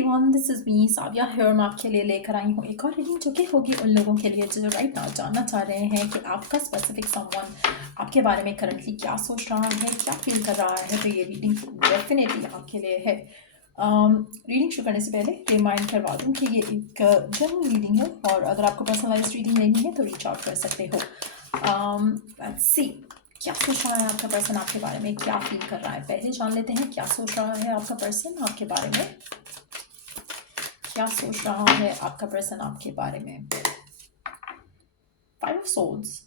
Everyone, this is me Savia here. मैं आपके लिए लेकर आई हूँ एक और रीडिंग जो कि होगी उन लोगों के लिए जो राइट नाउ जानना चाह रहे हैं कि आपका स्पेसिफिक समवन आपके बारे में करंटली क्या सोच रहा है, क्या फील कर रहा है। तो ये रीडिंग डेफिनेटली आपके लिए है। रीडिंग शुरू करने से पहले रिमाइंड करवा दूँ कि ये एक जनरल रीडिंग है और अगर आपको पर्सनलाइज्ड रीडिंग लेनी है तो रीच आउट कर सकते हो। लेट्स सी क्या सोच रहा है आपका पर्सन आपके बारे में, क्या फील कर रहा है। पहले जान लेते हैं क्या सोच रहा है आपका पर्सन आपके बारे में, क्या सोच रहा है आपका पर्सन आपके बारे में। 5 ऑफ सोल्स।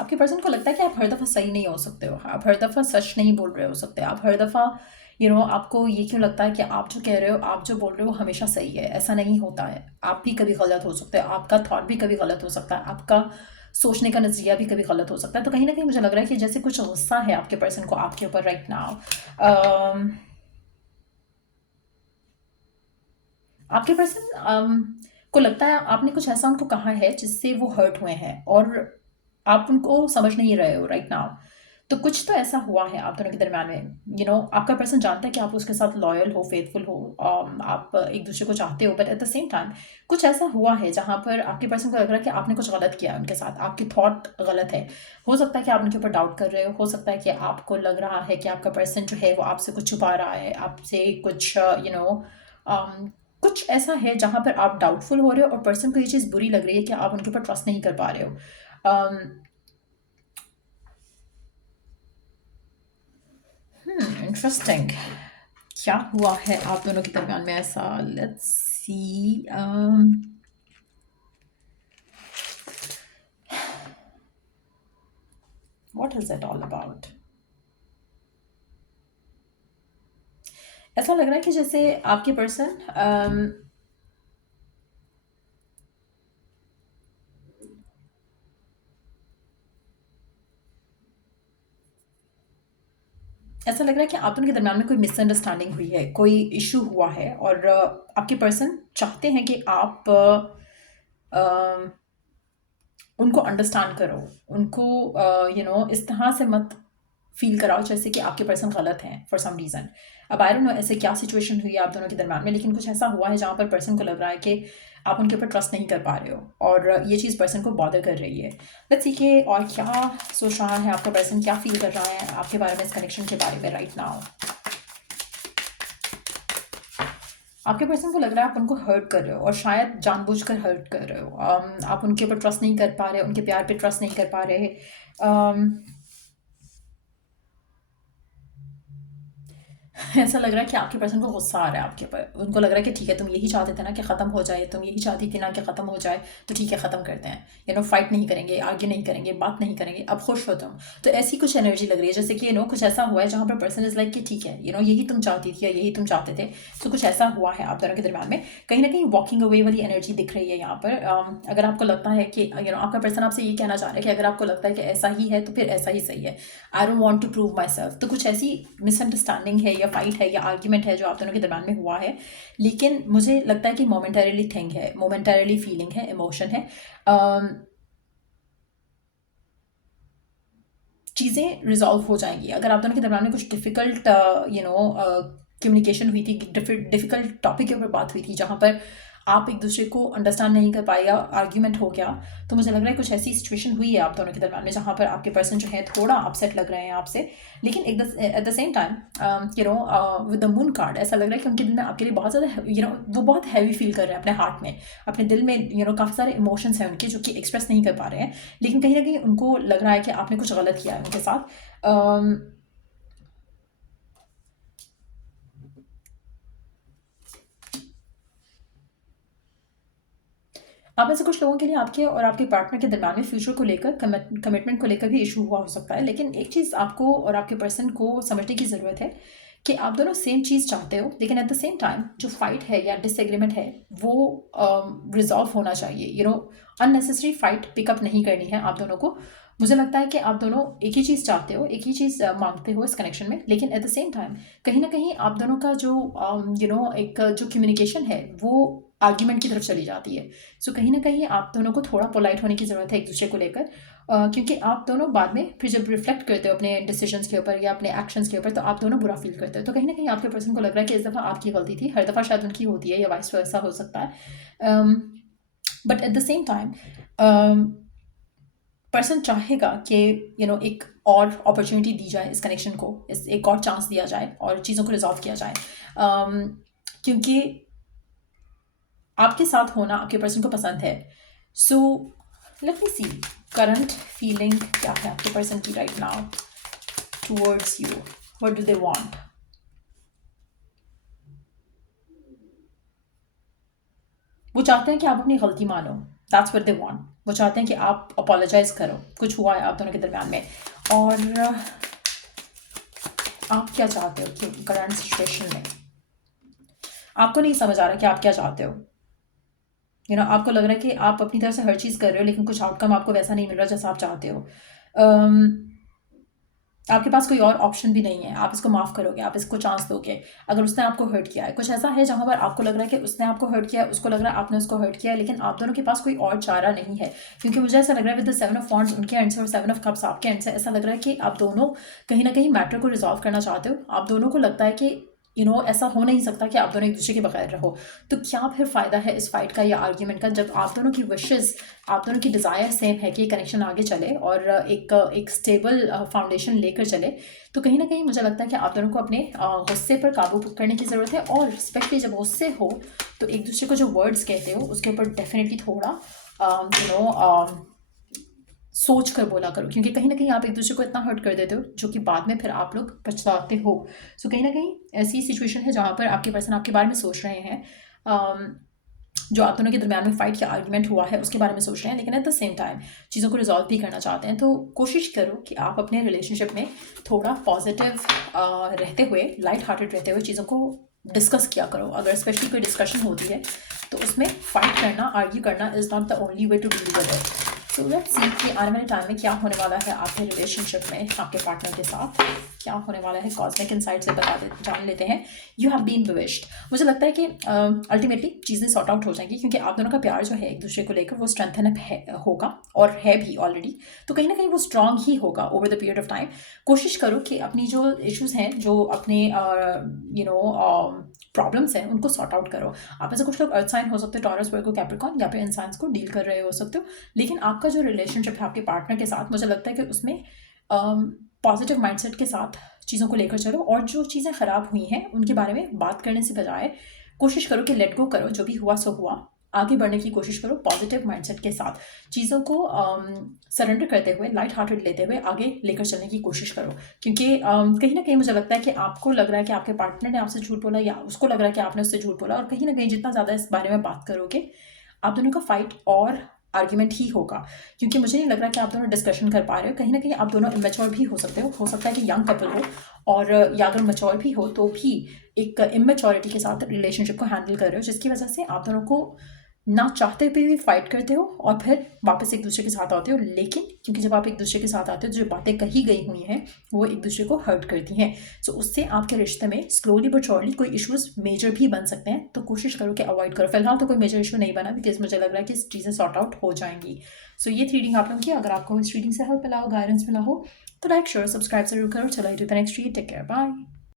आपके पर्सन को लगता है कि आप हर दफ़ा सही नहीं हो सकते हो, आप हर दफ़ा सच नहीं बोल रहे हो सकते, आप हर दफ़ा आपको ये क्यों लगता है कि आप जो कह रहे हो, आप जो बोल रहे हो हमेशा सही है। ऐसा नहीं होता है, आप भी कभी गलत हो सकते हो, आपका थॉट भी कभी गलत हो सकता है, आपका सोचने का नज़रिया भी कभी गलत हो सकता है। तो कहीं ना कहीं मुझे लग रहा है कि जैसे कुछ गुस्सा है आपके पर्सन को आपके ऊपर राइट नाउ। आपके पर्सन को लगता है आपने कुछ ऐसा उनको कहा है जिससे वो हर्ट हुए हैं और आप उनको समझ नहीं रहे हो राइट नाउ। तो कुछ तो ऐसा हुआ है आप दोनों के दरम्यान में। आपका पर्सन जानता है कि आप उसके साथ लॉयल हो, फेथफुल हो, आप एक दूसरे को चाहते हो, but at the same time कुछ ऐसा हुआ है जहाँ पर आपके पर्सन को लग रहा है कि आपने कुछ गलत किया है उनके साथ, आपकी थॉट गलत है। हो सकता है कि आप उनके ऊपर डाउट कर रहे हो सकता है कि आपको लग रहा है कि आपका पर्सन जो है वो आपसे कुछ छुपा रहा है, आपसे कुछ कुछ ऐसा है जहाँ पर आप डाउटफुल हो रहे हो और पर्सन को ये चीज़ बुरी लग रही है कि आप उनके ऊपर ट्रस्ट नहीं कर पा रहे हो। इंटरेस्टिंग। क्या हुआ है आप दोनों के दरमियान में ऐसा, let's see. What is it all about. ऐसा लग रहा है कि जैसे आपके पर्सन ऐसा लग रहा है कि आप दोनों के दरमियान में कोई मिसअंडरस्टैंडिंग हुई है, कोई इशू हुआ है और आपके पर्सन चाहते हैं कि आप उनको अंडरस्टैंड करो, उनको इस तरह से मत फील कराओ जैसे कि आपके पर्सन गलत हैं फॉर सम रीज़न। अब आई डोंट नो ऐसे क्या सिचुएशन हुई है आप दोनों के दरम्यान में, लेकिन कुछ ऐसा हुआ है जहाँ पर पर्सन को लग रहा है कि आप उनके ऊपर ट्रस्ट नहीं कर पा रहे हो और ये चीज़ पर्सन को बॉदर कर रही है। लेट्स सी कि और क्या सोच रहा है आपका पर्सन, क्या फील कर रहा है आपके बारे में, इस कनेक्शन के बारे में राइट नाउ। आपके पर्सन को लग रहा है आप उनको हर्ट कर रहे हो और शायद जानबूझकर हर्ट कर रहे हो। आप उनके ऊपर ट्रस्ट नहीं कर पा रहे, उनके प्यार पे ट्रस्ट नहीं कर पा रहे। ऐसा लग रहा है कि आपके पर्सन को गुस्सा आ रहा है आपके ऊपर, उनको लग रहा है कि ठीक है तुम यही चाहते थे ना कि ख़त्म हो जाए, तुम यही चाहती थी ना कि ख़त्म हो जाए, तो ठीक है ख़त्म करते हैं। फाइट नहीं करेंगे, आर्ग्यू नहीं करेंगे, बात नहीं करेंगे, अब खुश हो तुम। तो ऐसी कुछ एनर्जी लग रही है जैसे कि कुछ ऐसा हुआ है जहाँ पर पर्सन इज़ लाइक कि ठीक है यही तुम चाहती थी या यही तुम चाहते थे। तो कुछ ऐसा हुआ है आप दोनों के दरम्यान में, कहीं ना कहीं वॉकिंग अवे वाली एनर्जी दिख रही है यहाँ पर। अगर आपको लगता है कि आपका पर्सन आपसे ये कहना चाह रहा है कि अगर आपको लगता है कि ऐसा ही है तो फिर ऐसा ही सही है, I don't want to prove myself. तो कुछ ऐसी मिसअंडरस्टैंडिंग है या फाइट है या आर्ग्यूमेंट है जो आप दोनों के दरम्यान में हुआ है, लेकिन मुझे लगता है कि मोमेंटरीली थिंग है, मोमेंटरीली फीलिंग है, इमोशन है। चीज़ें रिजॉल्व हो जाएंगी। अगर आप दोनों के दरम्यान में कुछ डिफ़िकल्ट कम्युनिकेशन हुई थी, डिफ़िकल्ट टॉपिक के ऊपर बात हुई थी जहाँ पर आप एक दूसरे को अंडरस्टैंड नहीं कर पाए या आर्ग्यूमेंट हो गया, तो मुझे लग रहा है कुछ ऐसी सिचुएशन हुई है आप दोनों के दरम्यान में जहाँ पर आपके पर्सन जो है थोड़ा अपसेट लग रहे हैं आपसे। लेकिन at the same time with the moon card ऐसा लग रहा है कि उनके दिल में आपके लिए बहुत ज़्यादा वो बहुत हैवी फील कर रहे हैं अपने हार्ट में, अपने दिल में काफ़ी सारे इमोशंस हैं उनके जो कि एक्सप्रेस नहीं कर पा रहे हैं। लेकिन कहीं ना कहीं उनको लग रहा है कि आपने कुछ गलत किया है उनके साथ। आप में से कुछ लोगों के लिए आपके और आपके पार्टनर के दरम्यान में फ्यूचर को लेकर, कमिटमेंट को लेकर भी इशू हुआ हो सकता है। लेकिन एक चीज़ आपको और आपके पर्सन को समझने की ज़रूरत है कि आप दोनों सेम चीज़ चाहते हो, लेकिन एट द सेम टाइम जो फाइट है या डिसएग्रीमेंट है वो रिजॉल्व होना चाहिए। अननेसेसरी फाइट पिकअप नहीं करनी है आप दोनों को। मुझे लगता है कि आप दोनों एक ही चीज़ चाहते हो, एक ही चीज़ मांगते हो इस कनेक्शन में, लेकिन एट द सेम टाइम कहीं ना कहीं आप दोनों का जो एक जो कम्युनिकेशन है वो आर्ग्यूमेंट की तरफ चली जाती है। सो कहीं ना कहीं आप दोनों को थोड़ा पोलाइट होने की ज़रूरत है एक दूसरे को लेकर, क्योंकि आप दोनों बाद में फिर जब रिफ्लेक्ट करते हो अपने डिसीजंस के ऊपर या अपने एक्शंस के ऊपर, तो आप दोनों बुरा फील करते हो। तो कहीं ना कहीं आपके पर्सन को लग रहा है कि इस दफ़ा आपकी गलती थी, हर दफ़ा शायद उनकी होती है या वाइस वर्सा हो सकता है। But at the same time person चाहेगा कि एक और अपॉर्चुनिटी दी जाए इस कनेक्शन को, इस एक और चांस दिया जाए और चीज़ों को रिजॉल्व किया जाए, क्योंकि आपके साथ होना आपके पर्सन को पसंद है। सो लेट मी सी करंट फीलिंग क्या है आपके पर्सन की right now towards you. What do they want? वो चाहते हैं कि आप अपनी गलती मानो। That's what they want. वो चाहते हैं कि आप अपोलोजाइज करो, कुछ हुआ है आप दोनों के दरमियान में। और आप क्या चाहते हो कि करंट सिचुएशन में आपको नहीं समझ आ रहा कि आप क्या चाहते हो। आपको लग रहा है कि आप अपनी तरफ से हर चीज़ कर रहे हो, लेकिन कुछ आउटकम आपको वैसा नहीं मिल रहा जैसा आप चाहते हो। आपके पास कोई और ऑप्शन भी नहीं है। आप इसको माफ़ करोगे, आप इसको चांस दोगे अगर उसने आपको हर्ट किया है। कुछ ऐसा है जहाँ पर आपको लग रहा है कि उसने आपको हर्ट किया है, उसको लग रहा है आपने उसको हर्ट किया है, लेकिन आप दोनों के पास कोई और चारा नहीं है। क्योंकि मुझे ऐसा लग रहा है विद द 7 ऑफ वॉन्ड्स उनके एंड से और 7 ऑफ कप्स आपके एंड से, ऐसा लग रहा है कि आप दोनों कहीं ना कहीं मैटर को रिजॉल्व करना चाहते हो। आप दोनों को लगता है कि ऐसा हो नहीं सकता कि आप दोनों एक दूसरे के बगैर रहो। तो क्या फिर फ़ायदा है इस फाइट का या आर्ग्यूमेंट का, जब आप दोनों की विशेस, आप दोनों की डिज़ायर सेम है कि कनेक्शन आगे चले और एक स्टेबल फाउंडेशन लेकर चले। तो कहीं ना कहीं मुझे लगता है कि आप दोनों को अपने गुस्से पर काबू करने की ज़रूरत है। और स्पेशली जब गुस्से हो तो एक दूसरे को जो वर्ड्स कहते हो उसके ऊपर डेफिनेटली थोड़ा सोच कर बोला करो, क्योंकि कहीं ना कहीं आप एक दूसरे को इतना हर्ट कर देते हो जो कि बाद में फिर आप लोग पछताते हो। सो कहीं ना कहीं ऐसी सिचुएशन है जहाँ पर आपके पर्सन आपके बारे में सोच रहे हैं, जो आप दोनों के दरमियान में फाइट या आर्ग्यूमेंट हुआ है उसके बारे में सोच रहे हैं, लेकिन एट द सेम टाइम चीज़ों को रिजॉल्व भी करना चाहते हैं। तो कोशिश करो कि आप अपने रिलेशनशिप में थोड़ा पॉजिटिव रहते हुए, लाइट हार्टेड रहते हुए चीज़ों को डिस्कस किया करो। अगर स्पेशली कोई डिस्कशन होती है तो उसमें फाइट करना, आर्ग्यू करना is not the only way to deal with it. So let's see कि आने वाले टाइम में क्या होने वाला है आपके रिलेशनशिप में, आपके पार्टनर के साथ क्या होने वाला है। कॉस्मिक इनसाइट से जान लेते हैं। You have been bewitched. मुझे लगता है कि अल्टीमेटली चीज़ें सॉर्ट आउट हो जाएंगी, क्योंकि आप दोनों का प्यार जो है एक दूसरे को लेकर वो स्ट्रेंथन अप होगा और है भी ऑलरेडी। तो कहीं ना कहीं वो स्ट्रांग ही होगा over the period of time. कोशिश करो कि अपनी जो इश्यूज़ हैं, जो अपने प्रॉब्लम्स हैं, उनको सॉर्ट आउट करो। आप में से कुछ लोग अर्थ साइन हो सकते हो, टॉरस, वर्गो, कैप्रिकॉर्न, या फिर इंसान्स को डील कर रहे हो सकते हो। लेकिन आपका जो रिलेशनशिप है आपके पार्टनर के साथ, मुझे लगता है कि उसमें पॉजिटिव माइंडसेट के साथ चीज़ों को लेकर चलो। और जो चीज़ें ख़राब हुई हैं उनके बारे में बात करने से बजाय कोशिश करो कि लेट गो करो, जो भी हुआ सो हुआ, आगे बढ़ने की कोशिश करो पॉजिटिव माइंडसेट के साथ। चीज़ों को सरेंडर करते हुए, लाइट हार्टेड लेते हुए आगे लेकर चलने की कोशिश करो। क्योंकि कहीं ना कहीं मुझे लगता है कि आपको लग रहा है कि आपके पार्टनर ने आपसे झूठ बोला, या उसको लग रहा है कि आपने उससे झूठ बोला। और कहीं ना कहीं जितना ज़्यादा इस बारे में बात करोगे, आप दोनों का फाइट और आर्ग्यूमेंट ही होगा। क्योंकि मुझे नहीं लग रहा कि आप दोनों डिस्कशन कर पा रहे हो। कहीं ना कहीं आप दोनों इमेच्योर भी हो सकते हो सकता है कि यंग कपल हो, और या अगर मैच्योर भी हो तो भी एक इमेच्योरिटी के साथ रिलेशनशिप को हैंडल कर रहे हो, जिसकी वजह से आप दोनों को ना चाहते हुए भी फाइट करते हो और फिर वापस एक दूसरे के साथ आते हो। लेकिन क्योंकि जब आप एक दूसरे के साथ आते हो, जो बातें कही गई हुई हैं वो एक दूसरे को हर्ट करती हैं। सो उससे आपके रिश्ते में स्लोली बट श्योरली कोई इश्यूज मेजर भी बन सकते हैं। तो कोशिश करो कि अवॉइड करो। फिलहाल तो कोई मेजर इशू नहीं बना, बिकॉज मुझे लग रहा है कि चीज़ें सॉर्ट आउट हो जाएंगी। सो ये रीडिंग आप लोगों की, अगर आपको इस रीडिंग से हेल्प मिला हो, गाइडेंस मिला हो, तो लाइक, शेयर, सब्सक्राइब जरूर करो। चलो, to the next read, take care, bye.